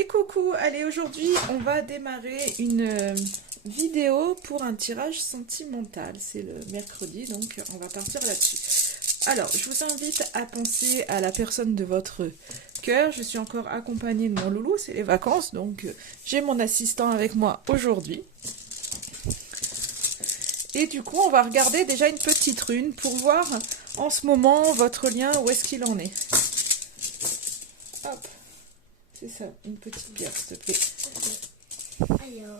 Et coucou, allez, aujourd'hui on va démarrer une vidéo pour un tirage sentimental. C'est le mercredi, donc on va partir là-dessus. Alors, je vous invite à penser à la personne de votre cœur. Je suis encore accompagnée de mon loulou, c'est les vacances, donc j'ai mon assistant avec moi aujourd'hui. Et du coup, on va regarder déjà une petite rune pour voir en ce moment votre lien, où est-ce qu'il en est. Hop. C'est ça, une petite bière, s'il te plaît. Alors.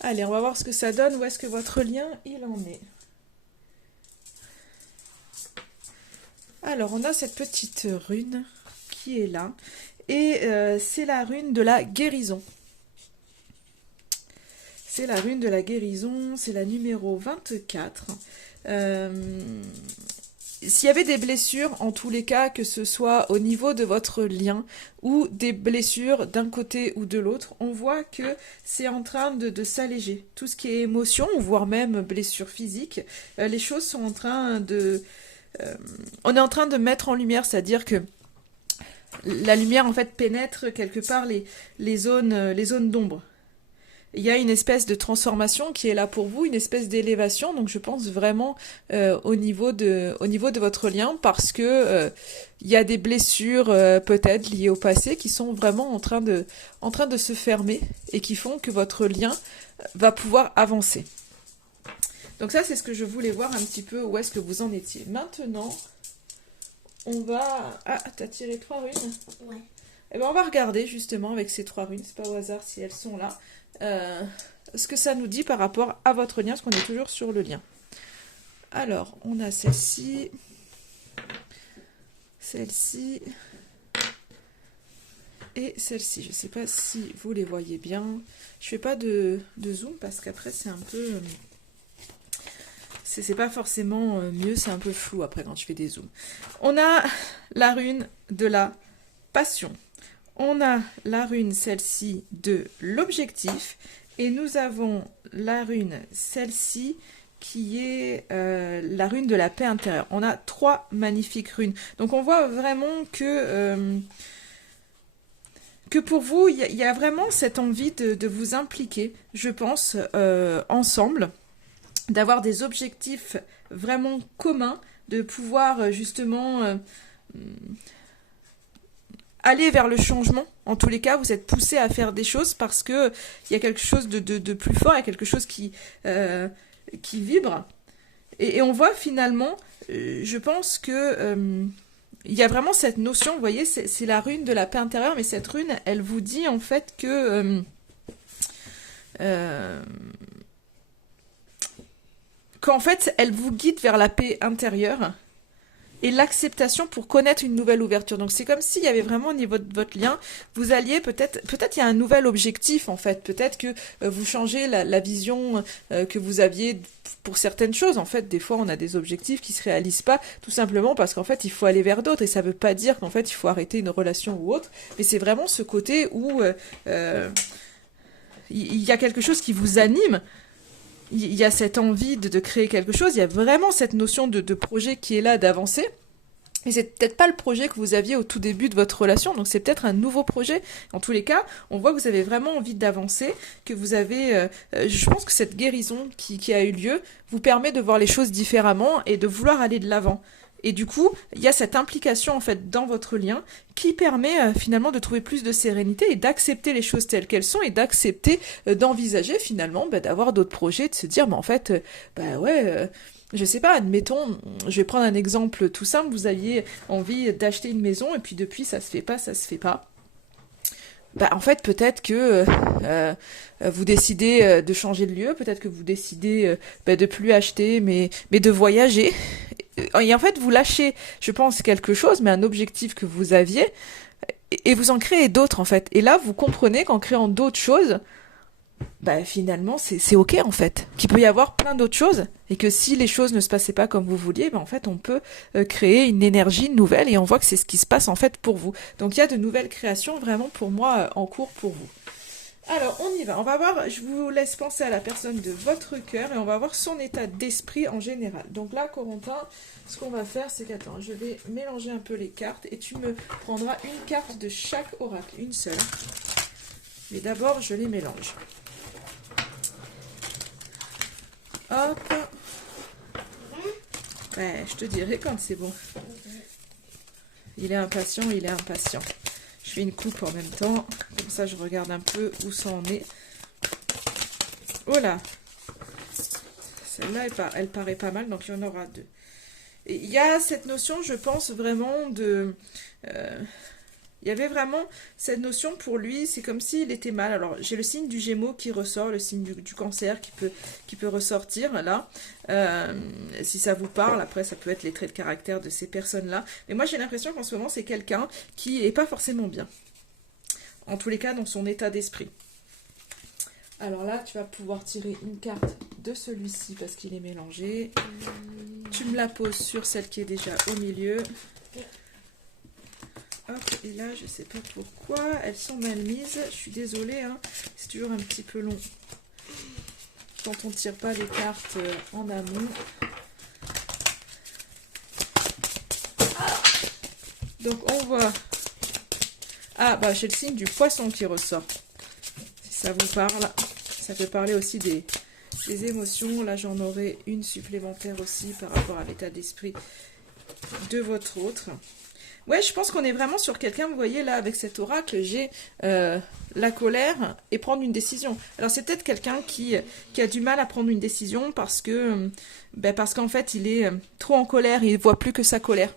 Allez, on va voir ce que ça donne. Où est-ce que votre lien, il en est. Alors, on a cette petite rune qui est là. Et c'est la rune de la guérison. C'est la rune de la guérison. C'est la numéro 24. S'il y avait des blessures, en tous les cas, que ce soit au niveau de votre lien ou des blessures d'un côté ou de l'autre, on voit que c'est en train de s'alléger. Tout ce qui est émotion, voire même blessure physique, les choses sont en train de... on est en train de mettre en lumière, c'est-à-dire que la lumière, en fait, pénètre quelque part les zones d'ombre. Il y a une espèce de transformation qui est là pour vous, une espèce d'élévation, donc je pense vraiment au niveau de votre lien, parce que il y a des blessures peut-être liées au passé qui sont vraiment en train de se fermer et qui font que votre lien va pouvoir avancer. Donc ça, c'est ce que je voulais voir un petit peu, où est-ce que vous en étiez. Maintenant, on va... Ah, t'as tiré 3 runes? Ouais. Eh ben, on va regarder justement avec ces 3 runes, c'est pas au hasard si elles sont là. Ce que ça nous dit par rapport à votre lien, parce qu'on est toujours sur le lien. Alors, on a celle-ci, celle-ci et celle-ci. Je ne sais pas si vous les voyez bien. Je fais pas de zoom parce qu'après c'est un peu... c'est pas forcément mieux, c'est un peu flou après quand je fais des zooms. On a la rune de la passion. On a la rune, celle-ci, de l'objectif. Et nous avons la rune, celle-ci, qui est la rune de la paix intérieure. On a 3 magnifiques runes. Donc on voit vraiment que pour vous, il y a vraiment cette envie de vous impliquer, je pense, ensemble, d'avoir des objectifs vraiment communs, de pouvoir justement... aller vers le changement. En tous les cas, vous êtes poussé à faire des choses parce que il y a quelque chose de plus fort, il y a quelque chose qui vibre. Et on voit finalement, je pense que il y a vraiment cette notion, vous voyez, c'est la rune de la paix intérieure, mais cette rune, elle vous dit en fait que qu'en fait, elle vous guide vers la paix intérieure et l'acceptation pour connaître une nouvelle ouverture. Donc c'est comme s'il y avait vraiment au niveau de votre lien, vous alliez peut-être il y a un nouvel objectif en fait, peut-être que vous changez la vision que vous aviez pour certaines choses. En fait, des fois on a des objectifs qui se réalisent pas, tout simplement parce qu'en fait il faut aller vers d'autres, et ça veut pas dire qu'en fait il faut arrêter une relation ou autre, mais c'est vraiment ce côté où il y a quelque chose qui vous anime. Il y a cette envie de créer quelque chose, il y a vraiment cette notion de projet qui est là, d'avancer. Et c'est peut-être pas le projet que vous aviez au tout début de votre relation, donc c'est peut-être un nouveau projet. En tous les cas, on voit que vous avez vraiment envie d'avancer, que vous avez... je pense que cette guérison qui a eu lieu vous permet de voir les choses différemment et de vouloir aller de l'avant. Et du coup, il y a cette implication en fait dans votre lien qui permet finalement de trouver plus de sérénité et d'accepter les choses telles qu'elles sont, et d'accepter d'envisager finalement d'avoir d'autres projets, de se dire en fait, je sais pas, admettons, je vais prendre un exemple tout simple, vous aviez envie d'acheter une maison et puis depuis ça se fait pas. En fait, peut-être que vous décidez de changer de lieu, peut-être que vous décidez de plus acheter, mais de voyager. Et en fait, vous lâchez, je pense, quelque chose, mais un objectif que vous aviez, et vous en créez d'autres, en fait. Et là, vous comprenez qu'en créant d'autres choses, finalement, c'est OK, en fait. Qu'il peut y avoir plein d'autres choses, et que si les choses ne se passaient pas comme vous vouliez, en fait, on peut créer une énergie nouvelle, et on voit que c'est ce qui se passe, en fait, pour vous. Donc, il y a de nouvelles créations, vraiment, pour moi, en cours pour vous. Alors, on y va. On va voir, je vous laisse penser à la personne de votre cœur et on va voir son état d'esprit en général. Donc là, Corentin, ce qu'on va faire, c'est qu'attends, je vais mélanger un peu les cartes et tu me prendras une carte de chaque oracle, une seule. Mais d'abord, je les mélange. Hop. Ouais, je te dirai quand c'est bon. Il est impatient, il est impatient. Je fais une coupe en même temps. Comme ça, je regarde un peu où ça en est. Oh là! Celle-là, elle paraît pas mal, donc il y en aura deux. Et il y a cette notion, je pense, vraiment de... il y avait vraiment cette notion pour lui, c'est comme s'il était mal. Alors, j'ai le signe du Gémeaux qui ressort, le signe du Cancer qui peut ressortir, là. Si ça vous parle, après, ça peut être les traits de caractère de ces personnes-là. Mais moi, j'ai l'impression qu'en ce moment, c'est quelqu'un qui n'est pas forcément bien. En tous les cas, dans son état d'esprit. Alors là, tu vas pouvoir tirer une carte de celui-ci parce qu'il est mélangé. Tu me la poses sur celle qui est déjà au milieu. Hop, et là, je sais pas pourquoi, elles sont mal mises. Je suis désolée, hein, c'est toujours un petit peu long quand on ne tire pas les cartes en amont. Donc, on voit... Ah, bah, j'ai le signe du poisson qui ressort. Si ça vous parle, ça peut parler aussi des émotions. Là, j'en aurai une supplémentaire aussi par rapport à l'état d'esprit de votre autre. Ouais, je pense qu'on est vraiment sur quelqu'un, vous voyez, là, avec cet oracle, j'ai la colère et prendre une décision. Alors, c'est peut-être quelqu'un qui a du mal à prendre une décision parce qu'en fait, il est trop en colère, il ne voit plus que sa colère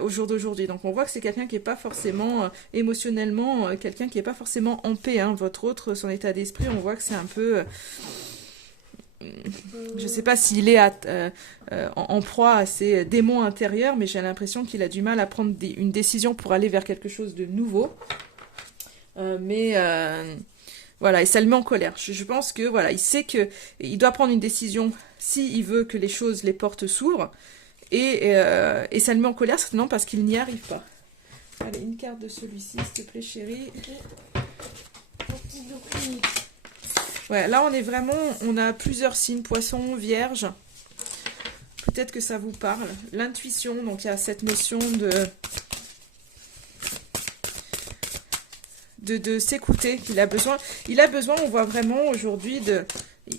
au jour d'aujourd'hui. Donc, on voit que c'est quelqu'un qui n'est pas forcément émotionnellement, quelqu'un qui n'est pas forcément en paix. Hein. Votre autre, son état d'esprit, on voit que c'est un peu... je ne sais pas s'il est en proie à ses démons intérieurs, mais j'ai l'impression qu'il a du mal à prendre une décision pour aller vers quelque chose de nouveau. Voilà, et ça le met en colère. Je pense que voilà, il sait que il doit prendre une décision s'il veut que les portes s'ouvrent, et ça le met en colère certainement parce qu'il n'y arrive pas. Allez, une carte de celui-ci, s'il te plaît, chérie. Ouais, là on a plusieurs signes, poisson, vierge. Peut-être que ça vous parle. L'intuition, donc il y a cette notion de s'écouter qu'il a besoin. Il a besoin, on voit vraiment aujourd'hui,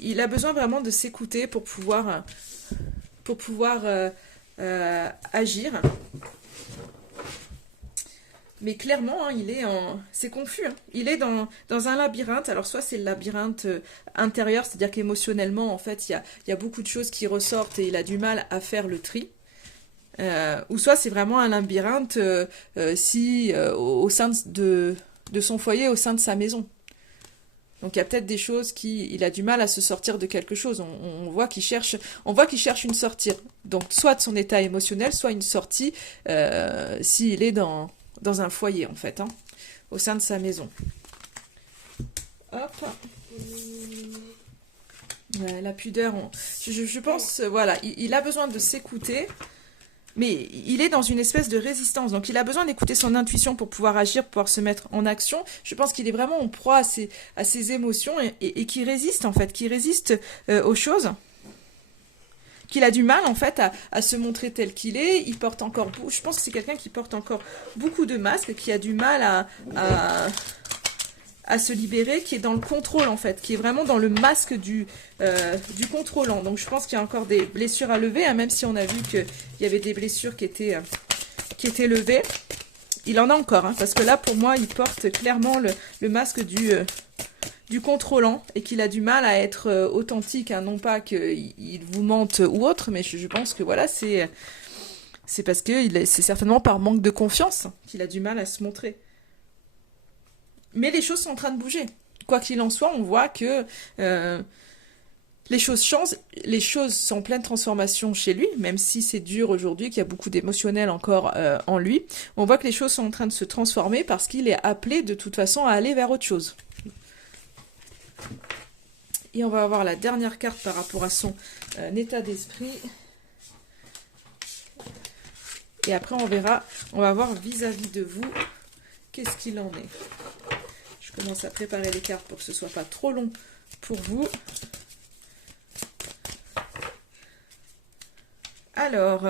il a besoin vraiment de s'écouter pour pouvoir agir. Mais clairement, hein, c'est confus. Hein. Il est dans un labyrinthe. Alors, soit c'est le labyrinthe intérieur, c'est-à-dire qu'émotionnellement, en fait, il y a beaucoup de choses qui ressortent et il a du mal à faire le tri. Ou soit c'est vraiment un labyrinthe au sein de son foyer, au sein de sa maison. Donc, il y a peut-être des choses il a du mal à se sortir de quelque chose. On voit qu'il cherche une sortie. Donc, soit de son état émotionnel, soit une sortie s'il est dans un foyer, en fait, hein, au sein de sa maison. Hop. Ouais, la pudeur, je pense, voilà, il a besoin de s'écouter, mais il est dans une espèce de résistance. Donc, il a besoin d'écouter son intuition pour pouvoir agir, pour pouvoir se mettre en action. Je pense qu'il est vraiment en proie à ses émotions et qui résiste, en fait, qui résiste aux choses. Qu'il a du mal en fait à se montrer tel qu'il est. Il porte encore, je pense que c'est quelqu'un qui porte encore beaucoup de masques, qui a du mal à se libérer, qui est dans le contrôle en fait, qui est vraiment dans le masque du contrôlant. Donc je pense qu'il y a encore des blessures à lever, hein, même si on a vu qu'il y avait des blessures qui étaient levées. Il en a encore, hein, parce que là pour moi il porte clairement le masque du contrôlant et qu'il a du mal à être authentique, hein, non pas qu'il vous mente ou autre, mais je pense que voilà, c'est parce que c'est certainement par manque de confiance qu'il a du mal à se montrer. Mais les choses sont en train de bouger. Quoi qu'il en soit, on voit que les choses changent, les choses sont en pleine transformation chez lui, même si c'est dur aujourd'hui, qu'il y a beaucoup d'émotionnel encore en lui. On voit que les choses sont en train de se transformer parce qu'il est appelé de toute façon à aller vers autre chose. Et on va avoir la dernière carte par rapport à son état d'esprit. Et après, on verra, on va voir vis-à-vis de vous, qu'est-ce qu'il en est. Je commence à préparer les cartes pour que ce soit pas trop long pour vous. Alors,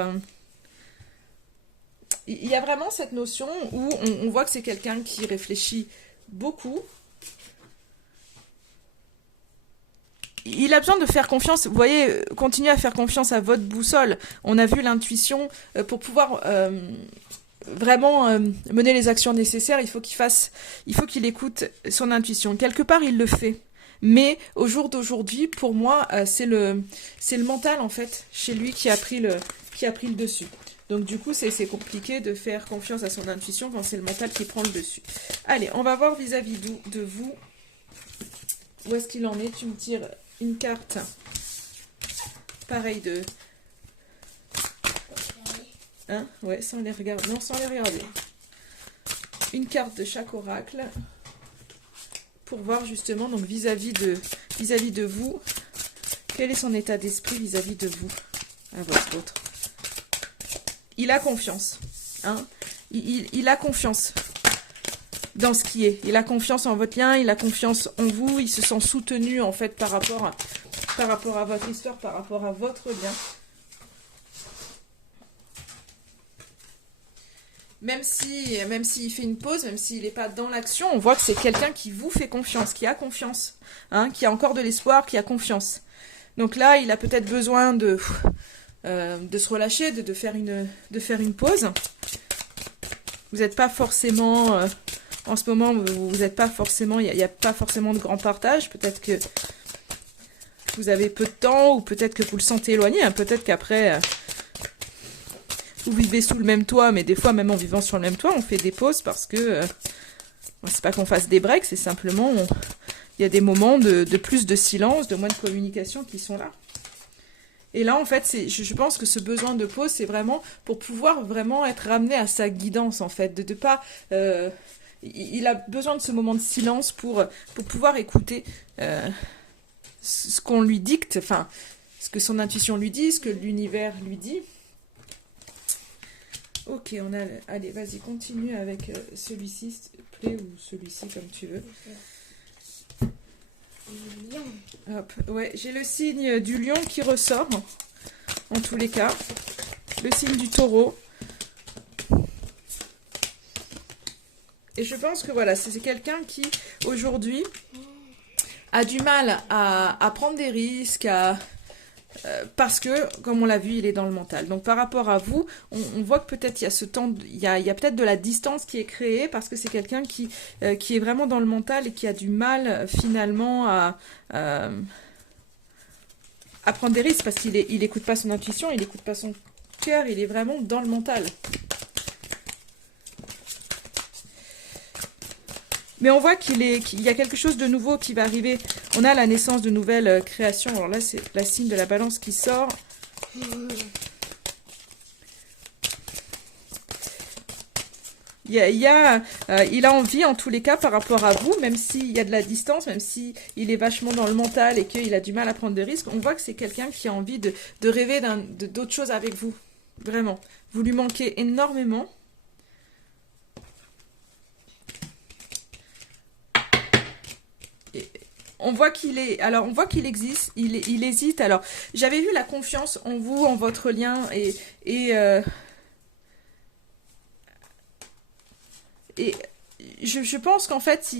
il y a vraiment cette notion où on voit que c'est quelqu'un qui réfléchit beaucoup. Il a besoin de faire confiance, vous voyez, continuez à faire confiance à votre boussole. On a vu l'intuition pour pouvoir vraiment mener les actions nécessaires, il faut qu'il écoute son intuition. Quelque part, il le fait. Mais au jour d'aujourd'hui, pour moi, c'est le mental, en fait, chez lui qui a pris le dessus. Donc du coup, c'est compliqué de faire confiance à son intuition quand c'est le mental qui prend le dessus. Allez, on va voir vis-à-vis de vous. Où est-ce qu'il en est? Tu me tires une carte. Pareil de... Hein? Ouais, sans les regarder. Non, sans les regarder. Une carte de chaque oracle. Pour voir justement, donc vis-à-vis de vous, quel est son état d'esprit vis-à-vis de vous, à votre autre. Il a confiance. Hein? Il a confiance dans ce qui est. Il a confiance en votre lien, il a confiance en vous, il se sent soutenu en fait par rapport à votre histoire, par rapport à votre lien. Même s'il fait une pause, même s'il n'est pas dans l'action, on voit que c'est quelqu'un qui vous fait confiance, qui a confiance, hein, qui a encore de l'espoir, qui a confiance. Donc là, il a peut-être besoin de se relâcher, de faire une pause. Vous n'êtes pas forcément, en ce moment, vous n'êtes pas forcément, il n'y a pas forcément de grand partage. Peut-être que vous avez peu de temps, ou peut-être que vous le sentez éloigné, hein, peut-être qu'après... vous vivez sous le même toit, mais des fois, même en vivant sur le même toit, on fait des pauses parce que... c'est pas qu'on fasse des breaks, c'est simplement... il y a des moments de plus de silence, de moins de communication qui sont là. Et là, en fait, je pense que ce besoin de pause, c'est vraiment pour pouvoir vraiment être ramené à sa guidance, en fait. De pas... il a besoin de ce moment de silence pour pouvoir écouter ce qu'on lui dicte, enfin, ce que son intuition lui dit, ce que l'univers lui dit. Ok, allez, vas-y, continue avec celui-ci, s'il te plaît, ou celui-ci, comme tu veux. Lion. Hop, ouais, j'ai le signe du lion qui ressort, en tous les cas. Le signe du taureau. Et je pense que voilà, c'est quelqu'un qui, aujourd'hui, a du mal à prendre des risques, parce que, comme on l'a vu, il est dans le mental. Donc par rapport à vous, on voit que peut-être il y a ce temps, il y a peut-être de la distance qui est créée parce que c'est quelqu'un qui est vraiment dans le mental et qui a du mal finalement à prendre des risques parce qu'il écoute pas son intuition, il écoute pas son cœur, il est vraiment dans le mental. Mais on voit qu'il y a quelque chose de nouveau qui va arriver. On a la naissance de nouvelles créations. Alors là, c'est la signe de la balance qui sort. Il a envie, en tous les cas, par rapport à vous, même s'il y a de la distance, même s'il est vachement dans le mental et qu'il a du mal à prendre des risques, on voit que c'est quelqu'un qui a envie de rêver d'autres choses avec vous. Vraiment. Vous lui manquez énormément. On voit qu'il existe, il hésite. Alors, j'avais vu la confiance en vous, en votre lien, et je pense qu'en fait,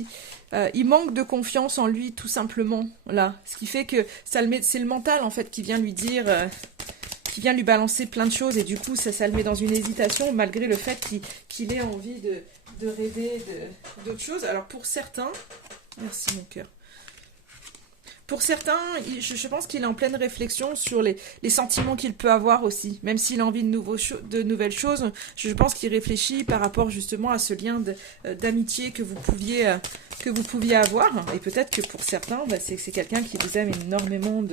il manque de confiance en lui, tout simplement, là. Ce qui fait que c'est le mental, en fait, qui vient lui dire, qui vient lui balancer plein de choses, et du coup, ça le met dans une hésitation, malgré le fait qu'il ait envie de rêver d'autres choses. Alors, pour certains... Merci, mon cœur. Pour certains, je pense qu'il est en pleine réflexion sur les sentiments qu'il peut avoir aussi. Même s'il a envie de nouvelles choses, je pense qu'il réfléchit par rapport justement à ce lien d'amitié que vous pouviez avoir. Et peut-être que pour certains, bah, c'est quelqu'un qui vous aime énormément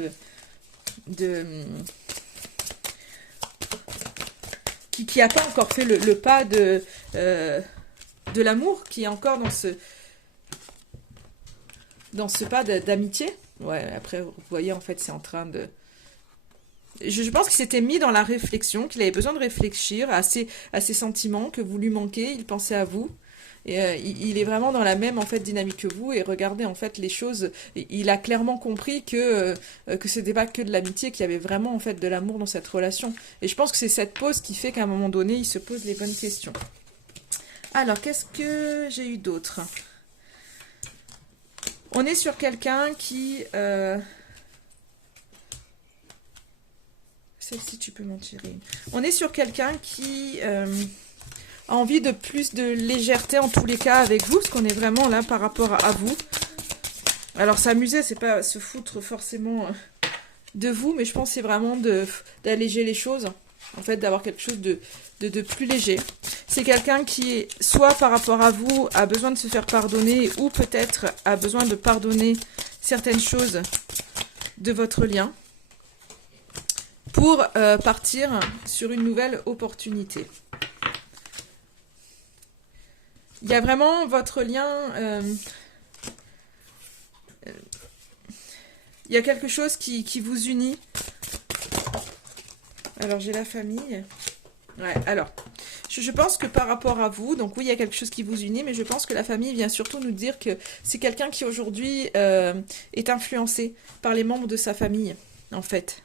qui n'a pas encore fait le pas de l'amour, qui est encore dans ce pas d'amitié. Ouais, après, vous voyez, en fait, c'est en train de... Je pense qu'il s'était mis dans la réflexion, qu'il avait besoin de réfléchir à ses sentiments, que vous lui manquez, il pensait à vous. Et il est vraiment dans la même en fait dynamique que vous. Et regardez en fait les choses. Il a clairement compris que c'était pas que de l'amitié, qu'il y avait vraiment en fait de l'amour dans cette relation. Et je pense que c'est cette pause qui fait qu'à un moment donné, il se pose les bonnes questions. Alors, qu'est-ce que j'ai eu d'autre? On est sur quelqu'un qui... Celle-ci, tu peux m'en tirer une. On est sur quelqu'un qui a envie de plus de légèreté en tous les cas avec vous, parce qu'on est vraiment là par rapport à vous. Alors, s'amuser, c'est pas se foutre forcément de vous, mais je pense que c'est vraiment d'alléger les choses. En fait, d'avoir quelque chose de plus léger. C'est quelqu'un qui, soit par rapport à vous, a besoin de se faire pardonner, ou peut-être a besoin de pardonner certaines choses de votre lien, pour partir sur une nouvelle opportunité. Il y a vraiment votre lien... il y a quelque chose qui vous unit. Alors, j'ai la famille. Ouais, alors, je pense que par rapport à vous, donc oui, il y a quelque chose qui vous unit, mais je pense que la famille vient surtout nous dire que c'est quelqu'un qui aujourd'hui est influencé par les membres de sa famille, en fait.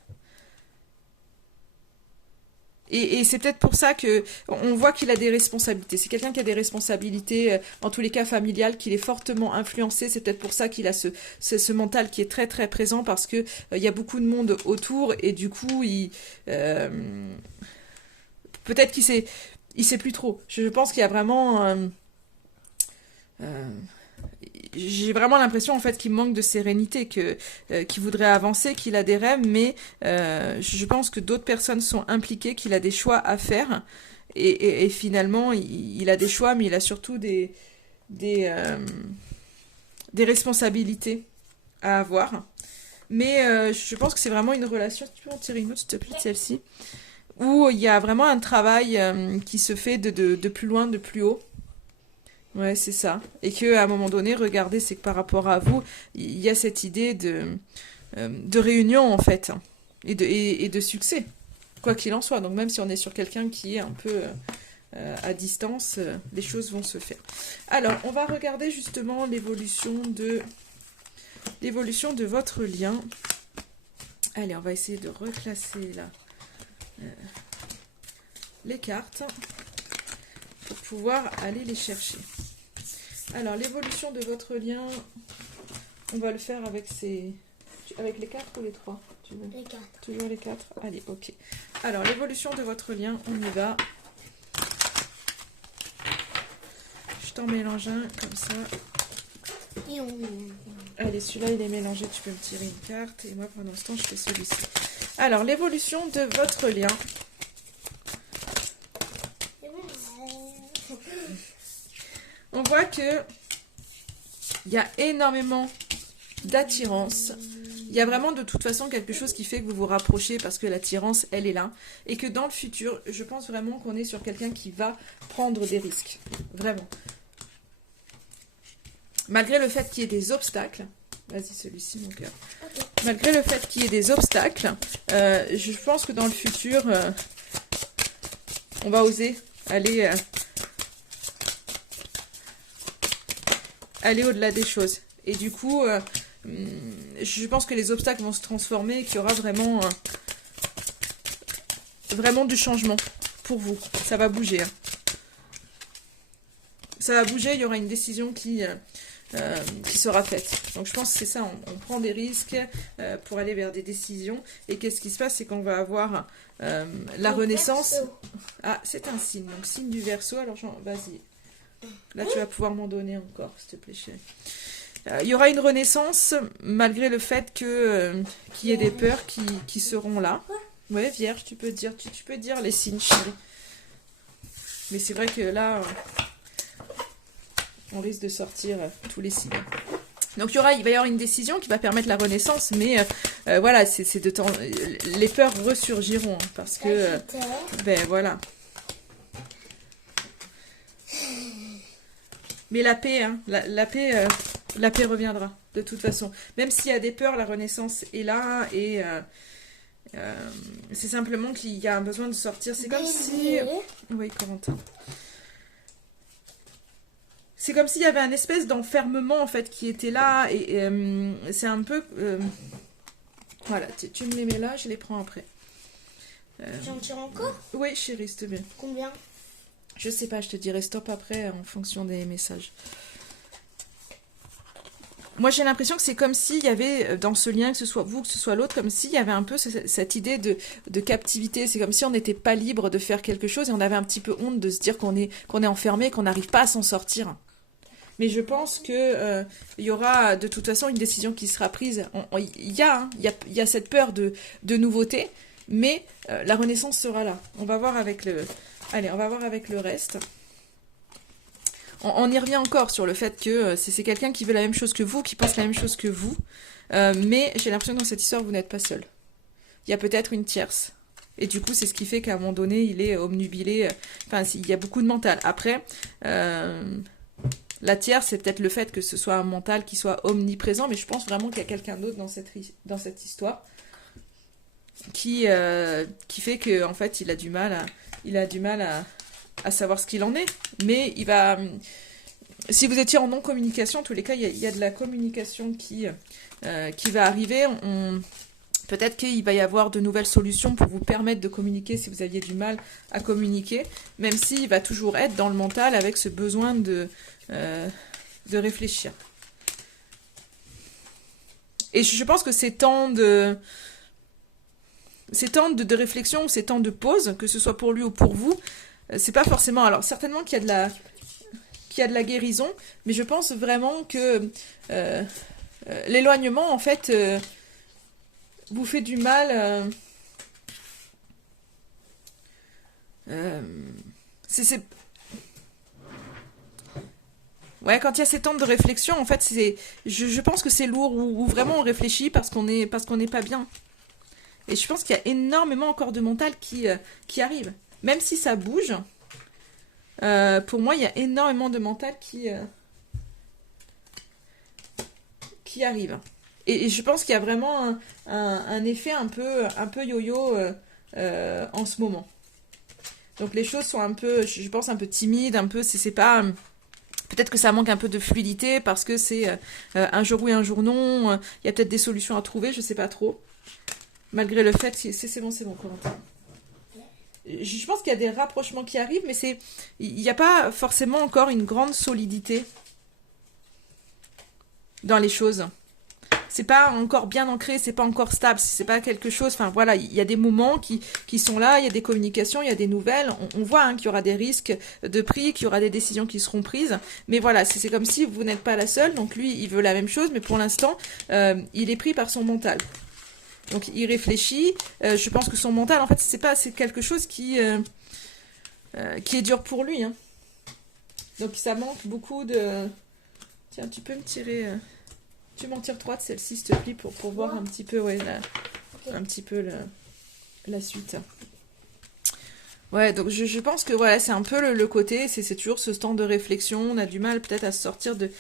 Et c'est peut-être pour ça que on voit qu'il a des responsabilités. C'est quelqu'un qui a des responsabilités, en tous les cas familiales, qu'il est fortement influencé. C'est peut-être pour ça qu'il a ce mental qui est très très présent, parce que il y a beaucoup de monde autour et du coup, peut-être il sait plus trop. Je pense qu'il y a vraiment, j'ai vraiment l'impression en fait qu'il manque de sérénité, qu'il voudrait avancer, qu'il a des rêves, mais je pense que d'autres personnes sont impliquées, qu'il a des choix à faire, et finalement il a des choix, mais il a surtout des responsabilités à avoir. Mais je pense que c'est vraiment une relation. Tu peux en tirer une autre, s'il te plaît, de celle-ci, où il y a vraiment un travail qui se fait de plus loin, de plus haut. Ouais, c'est ça. Et qu'à un moment donné, regardez, c'est que par rapport à vous, il y a cette idée de réunion, en fait, et de succès, quoi qu'il en soit. Donc même si on est sur quelqu'un qui est un peu à distance, les choses vont se faire. Alors, on va regarder justement l'évolution de votre lien. Allez, on va essayer de reclasser là les cartes pour pouvoir aller les chercher. Alors, l'évolution de votre lien, on va le faire avec avec les 4 ou les 3 tu veux? Les 4. Toujours les 4. Allez, ok. Alors, l'évolution de votre lien, on y va. Je t'en mélange un, comme ça. Et on... Allez, celui-là, il est mélangé, tu peux me tirer une carte. Et moi, pendant ce temps, je fais celui-ci. Alors, l'évolution de votre lien. On voit que il y a énormément d'attirance. Il y a vraiment de toute façon quelque chose qui fait que vous vous rapprochez, parce que l'attirance, elle est là. Et que dans le futur, je pense vraiment qu'on est sur quelqu'un qui va prendre des risques. Vraiment. Malgré le fait qu'il y ait des obstacles. Vas-y, celui-ci, mon cœur. Okay. Malgré le fait qu'il y ait des obstacles, je pense que dans le futur, on va oser aller... aller au-delà des choses. Et du coup, je pense que les obstacles vont se transformer et qu'il y aura vraiment, vraiment du changement pour vous. Ça va bouger. Hein. Ça va bouger, il y aura une décision qui sera faite. Donc je pense que c'est ça, on prend des risques pour aller vers des décisions. Et qu'est-ce qui se passe, c'est qu'on va avoir la renaissance. Verseau. Ah, c'est un signe, donc signe du Verseau. Alors vas-y. Là, tu vas pouvoir m'en donner encore, s'il te plaît, chérie. Il y aura une renaissance, malgré le fait qu'il y ait des peurs qui seront là. Ouais, Vierge, tu peux dire les signes, chérie. Mais c'est vrai que là, on risque de sortir tous les signes. Donc il va y avoir une décision qui va permettre la renaissance, mais voilà, c'est de temps. Les peurs ressurgiront, hein, parce que ben voilà. Mais la paix, hein, la paix reviendra, de toute façon. Même s'il y a des peurs, la renaissance est là, et c'est simplement qu'il y a un besoin de sortir. C'est comme si... Oui, Corentin. c'est comme s'il y avait un espèce d'enfermement en fait qui était là et c'est un peu voilà, tu me les mets là, je les prends après. J'en tire encore? Oui, chérie, s'il te plaît. Combien? Je sais pas, je te dirai stop après en fonction des messages. Moi, j'ai l'impression que c'est comme s'il y avait dans ce lien, que ce soit vous, que ce soit l'autre, comme s'il y avait un peu cette idée de captivité. C'est comme si on n'était pas libre de faire quelque chose et on avait un petit peu honte de se dire qu'on est enfermé, qu'on n'arrive pas à s'en sortir. Mais je pense que il y aura de toute façon une décision qui sera prise. Il y a cette peur de nouveauté, mais la renaissance sera là. On va voir avec le... Allez, on va voir avec le reste. On y revient encore sur le fait que c'est quelqu'un qui veut la même chose que vous, qui pense la même chose que vous. Mais j'ai l'impression que dans cette histoire, vous n'êtes pas seul. Il y a peut-être une tierce. Et du coup, c'est ce qui fait qu'à un moment donné, il est obnubilé. Enfin, il y a beaucoup de mental. Après, la tierce, c'est peut-être le fait que ce soit un mental qui soit omniprésent. Mais je pense vraiment qu'il y a quelqu'un d'autre dans cette histoire qui fait que en fait, il a du mal à savoir ce qu'il en est. Mais il va... Si vous étiez en non-communication, en tous les cas, il y a de la communication qui va arriver. Peut-être qu'il va y avoir de nouvelles solutions pour vous permettre de communiquer si vous aviez du mal à communiquer, même s'il va toujours être dans le mental avec ce besoin de réfléchir. Et je pense que ces temps de réflexion ou ces temps de pause, que ce soit pour lui ou pour vous, c'est pas forcément... Alors, certainement qu'il y a de la guérison, mais je pense vraiment que l'éloignement, en fait, vous fait du mal. Ouais, quand il y a ces temps de réflexion, en fait, je pense que c'est lourd, ou vraiment on réfléchit parce qu'on n'est pas bien. Et je pense qu'il y a énormément encore de mental qui arrive. Même si ça bouge, pour moi, il y a énormément de mental qui arrive. Et je pense qu'il y a vraiment un effet un peu yo-yo en ce moment. Donc les choses sont un peu, je pense, un peu timides, un peu, c'est pas... Peut-être que ça manque un peu de fluidité parce que c'est un jour oui, un jour non. Il y a peut-être des solutions à trouver, je sais pas trop. Malgré le fait que c'est bon, Corentin. Je pense qu'il y a des rapprochements qui arrivent, mais il n'y a pas forcément encore une grande solidité dans les choses. C'est pas encore bien ancré, c'est pas encore stable, c'est pas quelque chose... Enfin voilà, il y a des moments qui sont là, il y a des communications, il y a des nouvelles. On voit qu'il y aura des risques de prix, qu'il y aura des décisions qui seront prises. Mais voilà, c'est comme si vous n'êtes pas la seule. Donc lui, il veut la même chose, mais pour l'instant, il est pris par son mental. Donc il réfléchit. Je pense que son mental, en fait, c'est quelque chose qui est dur pour lui. Hein. Donc ça manque beaucoup de... Tiens, tu peux me tirer... Tu m'en tires 3 de celle-ci, s'il te plaît, pour voir un petit peu, un petit peu la suite. Ouais, donc je pense que voilà, c'est un peu le côté, c'est toujours ce temps de réflexion, on a du mal peut-être à se sortir de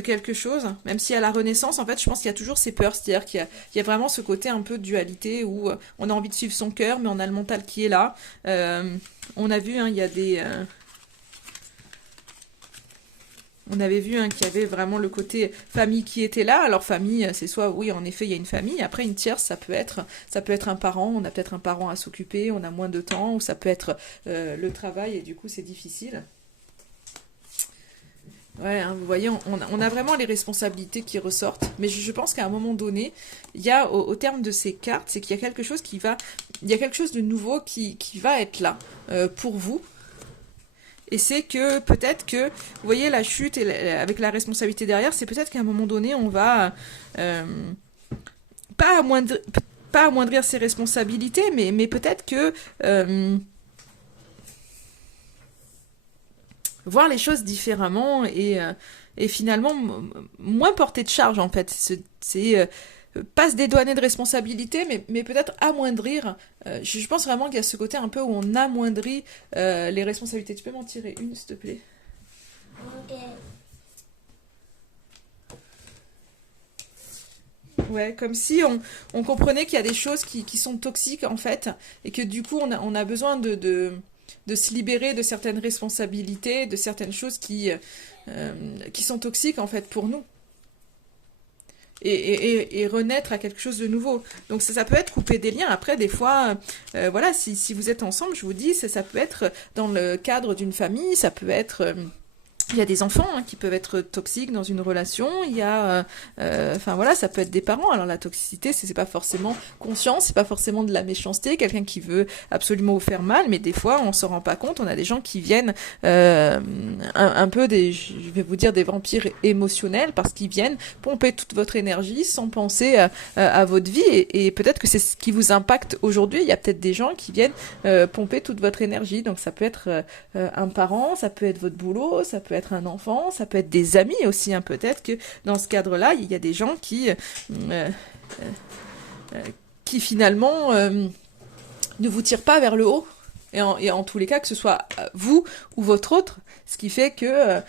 quelque chose, même si à la Renaissance, en fait, je pense qu'il y a toujours ces peurs, c'est-à-dire qu'il y a vraiment ce côté un peu de dualité où on a envie de suivre son cœur, mais on a le mental qui est là. On a vu, il y a des... On avait vu qu'il y avait vraiment le côté famille qui était là. Alors famille, c'est soit, oui, en effet, il y a une famille. Après, une tierce, ça peut être un parent. On a peut-être un parent à s'occuper, on a moins de temps. Ou ça peut être le travail et du coup, c'est difficile. Ouais, vous voyez, on a vraiment les responsabilités qui ressortent. Mais je pense qu'à un moment donné, il y a, au terme de ces cartes, c'est qu'il y a quelque chose il y a quelque chose de nouveau qui va être là pour vous. Et c'est que peut-être que, vous voyez, la chute avec la responsabilité derrière, c'est peut-être qu'à un moment donné, on va pas amoindrir ses responsabilités, mais peut-être que voir les choses différemment et finalement moins porter de charge, en fait. C'est pas se dédouaner de responsabilité, mais peut-être amoindrir. Je pense vraiment qu'il y a ce côté un peu où on amoindrit les responsabilités. Tu peux m'en tirer une, s'il te plaît? Ok. Ouais, comme si on comprenait qu'il y a des choses qui sont toxiques, en fait, et que du coup, on a besoin de de se libérer de certaines responsabilités, de certaines choses qui sont toxiques en fait pour nous. Et renaître à quelque chose de nouveau. Donc ça peut être couper des liens. Après, des fois, voilà, si vous êtes ensemble, je vous dis, ça peut être dans le cadre d'une famille, ça peut être... il y a des enfants qui peuvent être toxiques dans une relation, il y a, enfin voilà, ça peut être des parents. Alors la toxicité, c'est pas forcément conscient, c'est pas forcément de la méchanceté, quelqu'un qui veut absolument vous faire mal, mais des fois on s'en rend pas compte. On a des gens qui viennent un peu je vais vous dire des vampires émotionnels parce qu'ils viennent pomper toute votre énergie sans penser à votre vie et peut-être que c'est ce qui vous impacte aujourd'hui. Il y a peut-être des gens qui viennent pomper toute votre énergie. Donc ça peut être un parent, ça peut être votre boulot, ça peut être un enfant, ça peut être des amis aussi, hein. Peut-être que dans ce cadre-là, il y a des gens qui finalement ne vous tirent pas vers le haut. Et en tous les cas, que ce soit vous ou votre autre, ce qui fait que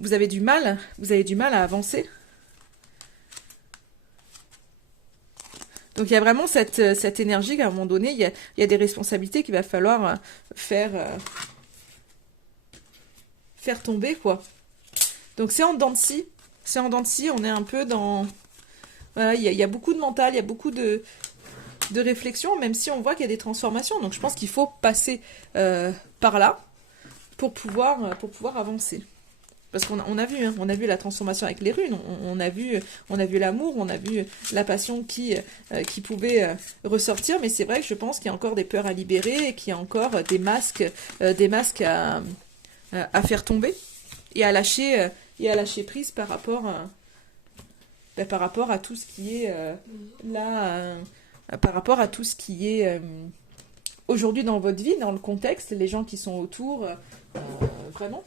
vous avez du mal à avancer. Donc il y a vraiment cette énergie qu'à un moment donné, il y a des responsabilités qu'il va falloir faire tomber, quoi. Donc c'est en dents de scie. C'est en dents de scie, on est un peu dans... Voilà, il y a beaucoup de mental, il y a beaucoup de réflexion, même si on voit qu'il y a des transformations. Donc je pense qu'il faut passer par là pour pouvoir avancer. Parce qu'on a vu, hein, on a vu la transformation avec les runes, on a vu l'amour, on a vu la passion qui pouvait ressortir, mais c'est vrai que je pense qu'il y a encore des peurs à libérer et qu'il y a encore des masques à faire tomber et à lâcher prise par rapport à tout ce qui est là, par rapport à tout ce qui est aujourd'hui dans votre vie, dans le contexte, les gens qui sont autour, vraiment.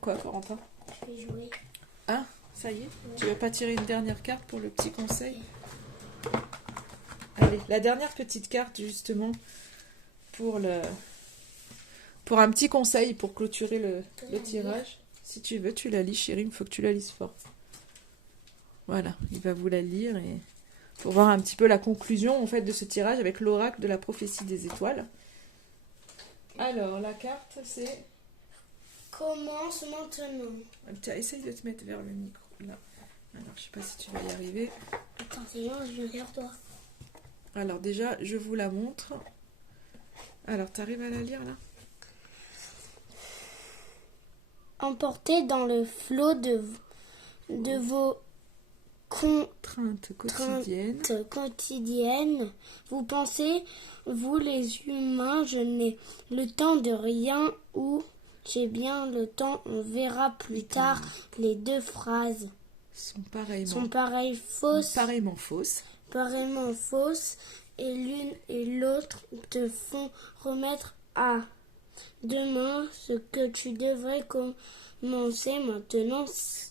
Quoi, Corentin? Je vais jouer. Ah, ça y est. Tu vas pas tirer une dernière carte pour le petit conseil? Allez, la dernière petite carte justement pour un petit conseil pour clôturer le tirage. Si tu veux, tu la lis, chérie, il faut que tu la lises fort. Voilà, il va vous la lire et pour voir un petit peu la conclusion en fait de ce tirage avec l'oracle de la prophétie des étoiles. Alors, la carte c'est... Commence maintenant. Tiens, essaye de te mettre vers le micro, là. Alors, je sais pas si tu vas y arriver. Attends, c'est long, je viens vers toi. Alors déjà, je vous la montre. Alors, t'arrives à la lire, là? Emporté dans le flot de vos Contraintes quotidiennes, vous pensez, vous les humains, je n'ai le temps de rien ou j'ai bien le temps, on verra plus tard. Les deux phrases sont pareillement fausses, et l'une et l'autre te font remettre à demain ce que tu devrais commencer maintenant.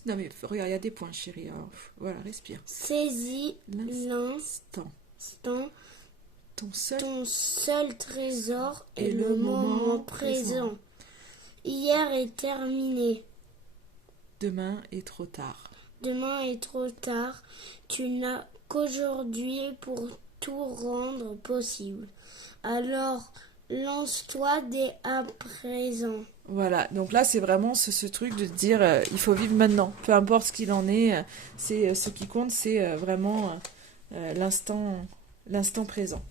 Non mais regarde, il y a des points, chérie. Alors, voilà, respire. Saisis l'instant. Ton seul trésor est le moment présent. Hier est terminé. Demain est trop tard. Tu n'as qu'aujourd'hui pour tout rendre possible. Alors, lance-toi dès à présent. Voilà, donc là c'est vraiment ce truc de dire il faut vivre maintenant. Peu importe ce qu'il en est, c'est ce qui compte, c'est vraiment l'instant présent.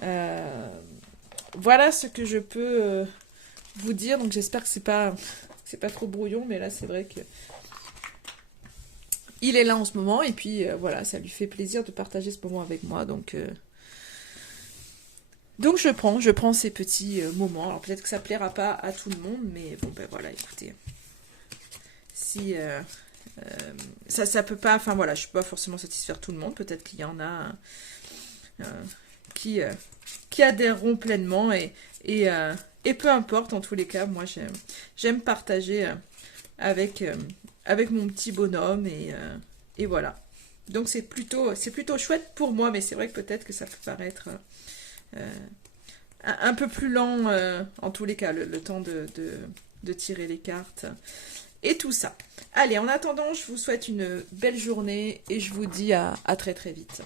Voilà ce que je peux vous dire. Donc j'espère que c'est pas trop brouillon, mais là c'est vrai que il est là en ce moment et puis voilà, ça lui fait plaisir de partager ce moment avec moi. Donc je prends ces petits moments. Alors peut-être que ça plaira pas à tout le monde, mais bon ben voilà, écoutez, si ça peut pas, enfin voilà, je peux pas forcément satisfaire tout le monde. Peut-être qu'il y en a qui adhéreront pleinement et peu importe, en tous les cas, moi j'aime partager avec mon petit bonhomme et voilà. Donc c'est plutôt chouette pour moi, mais c'est vrai que peut-être que ça peut paraître un peu plus lent en tous les cas, le temps de tirer les cartes et tout ça. Allez, en attendant, je vous souhaite une belle journée et je vous dis à très très vite.